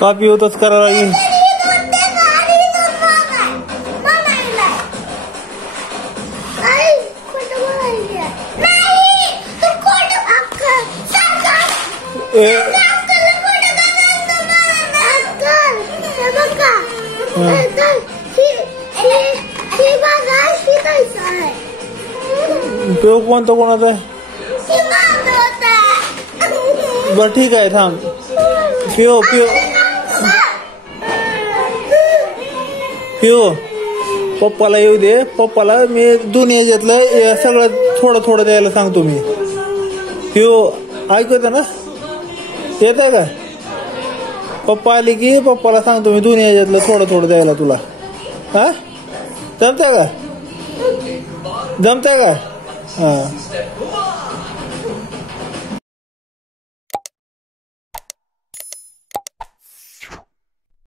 Copy होतच करावं लागेल. उपयोग कोणता कोणाचा आहे? बरं ठीक आहे थांब. पिओ पिओ पिओ पप्पाला येऊ दे. पप्पाला मी दोन्ही ह्याच्यातलं सगळं थोडं थोडं द्यायला सांगतो मी. पिओ ऐकत ना, येत आहे का? पप्पा आली की पप्पाला सांगतो मी दोन्ही ह्याच्यातलं थोडं थोडं द्यायला तुला. हा जमतंय का? जमतंय का? हा